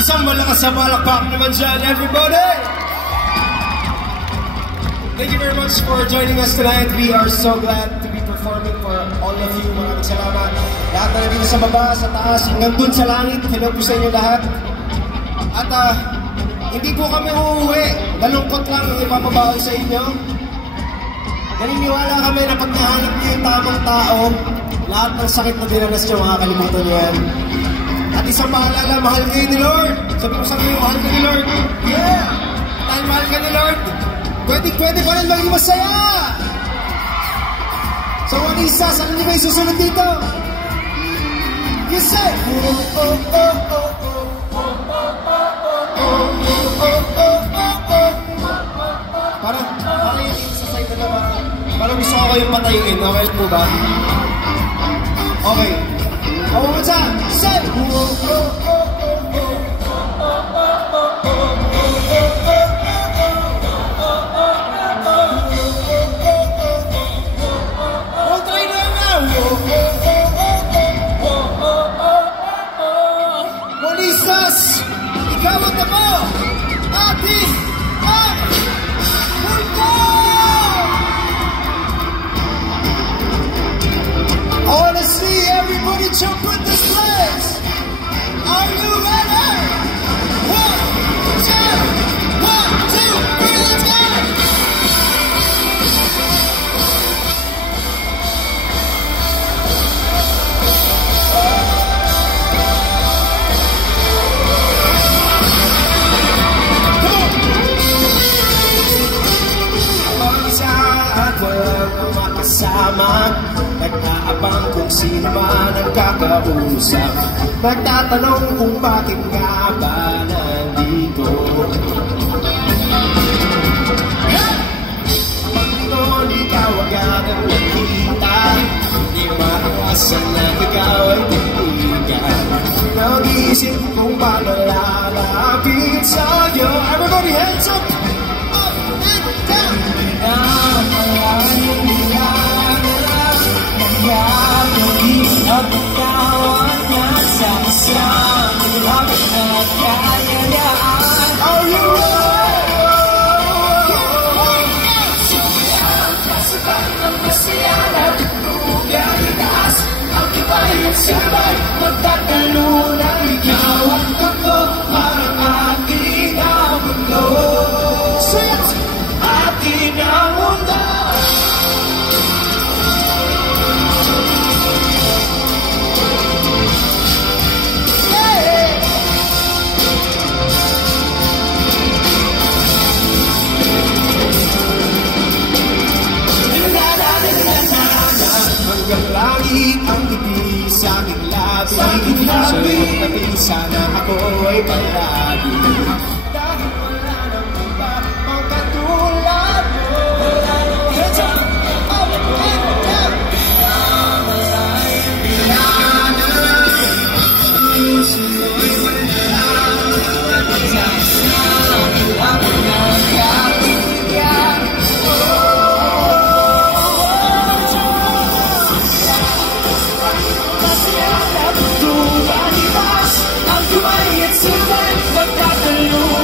Isang malakas na palakpak naman dyan, everybody! Thank you very much for joining us tonight. We are so glad to be performing for all of you. Maraming salamat. Lahat na nandito sa baba, sa taas, hanggang dun sa langit. Hello po sa inyo lahat. At hindi po kami uuwi. Nalungkot lang ang ipapabawal sa inyo. Naniniwala kami na pag nahanap niyo yung tamang tao, lahat ng sakit na dinanas niyo, makakalimutan niyo yan. At isang maalala, mahal kayo ni Lord. Sabi ko sa inyo, mahal ka ni Lord. Yeah! Dahil mahal ka ni Lord, pwede ko rin maging masaya! So what is that? Saan niyo kayo susunod dito? You say, oh, oh, oh, oh, oh. Parang yung sa side na naman. Parang gusto ko kayong patayuin. Okay po ba? Okay. One more time. Say, oh, oh, oh, oh, oh. Oh, try na nga. Monisas, ikaw ang tamo. Ating ang multo! I wanna see everybody jump in this place. Are you ready? 1, 2, 3, let's go! Walang makasama, nag-aabang kung sino man ang kakausap, nagtatanong kung bakit nga ba nandito. Pag di ikaw agad ang nakita, di maawasan na ikaw ay titigan. Nag-iisip kung paano lalapit sa'yo. Everybody hands up! Up and down! At ikaw ang nasa isang labas na kayayaan. Are you ready? Sumayaw ka sa kanyang masayang at itulog ang itaas. Ang iba'y magsabay, magtatalunan. Ikaw ang ako, parang aking ang mundo. Aking ang mundo. Langit ang ngiti sa aking labi, sa'yo tabi, sana ako ay palagi. Dahil wala nang iba ang katulad mo. Hands up, up and down. Wala ay biyanan, puso'y wala ang magsasama, ang nagkakitigan. Ang kumayat sa buwan, magtatalong.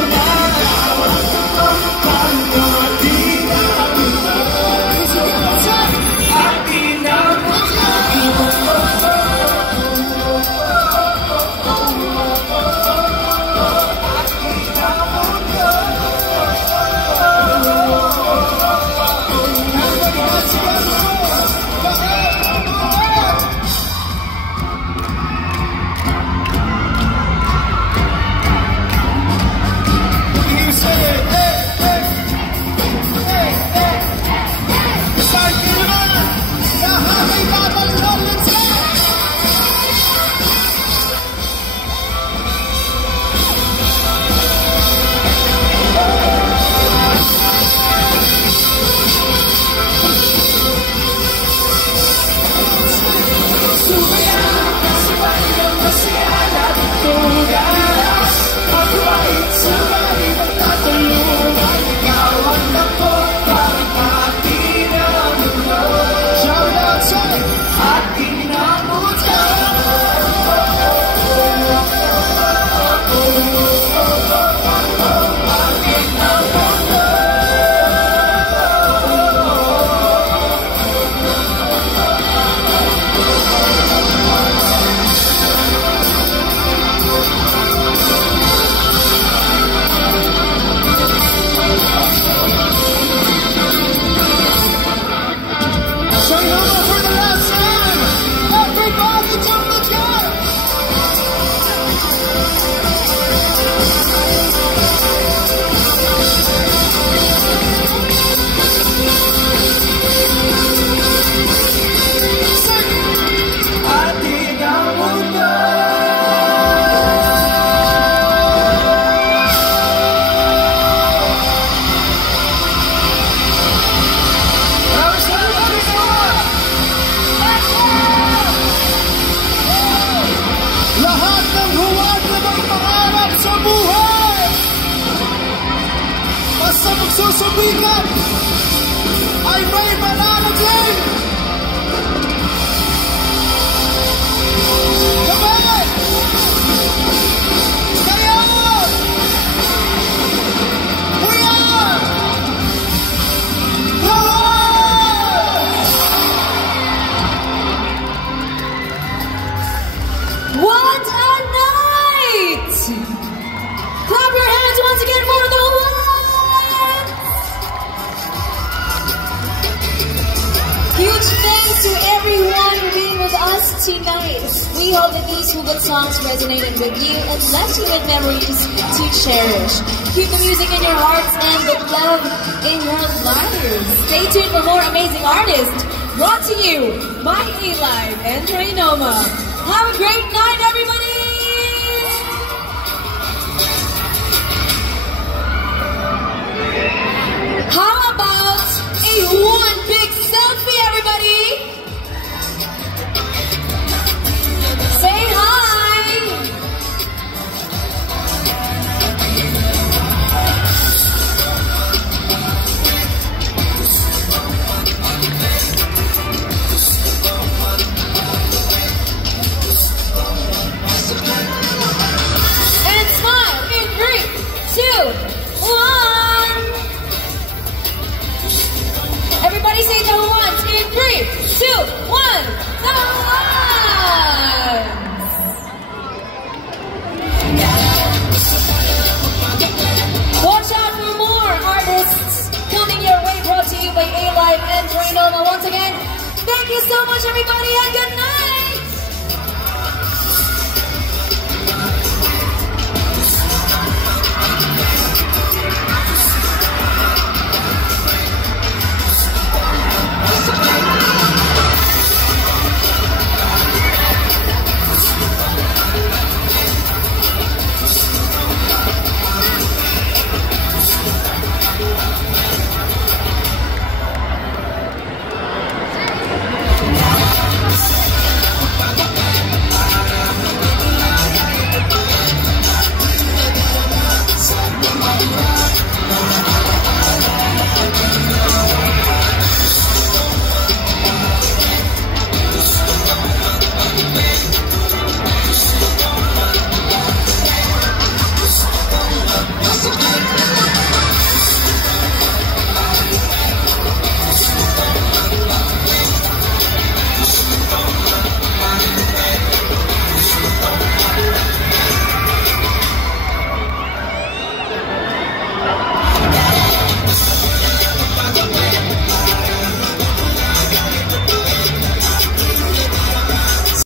sa buhay. Basta magsusubikan ay may mananagin. Kapag! Kaya! We are the world! What a night! Clap your hands once again for the Lions! Huge thanks to everyone for being with us tonight. We hope that these Hugot songs resonated with you and left you with memories to cherish. Keep the music in your hearts and the love in your lives. Stay tuned for more amazing artists brought to you by A-Live and Trinoma. Have a great night, everybody! How about a one big selfie, everybody? Say hi! And smile in 3, 2, 1. Everybody say the ones in 3, 2, 1. The ones. Watch out for more artists coming your way, brought to you by A-Live and Trinoma. Once again, thank you so much, everybody, and good night.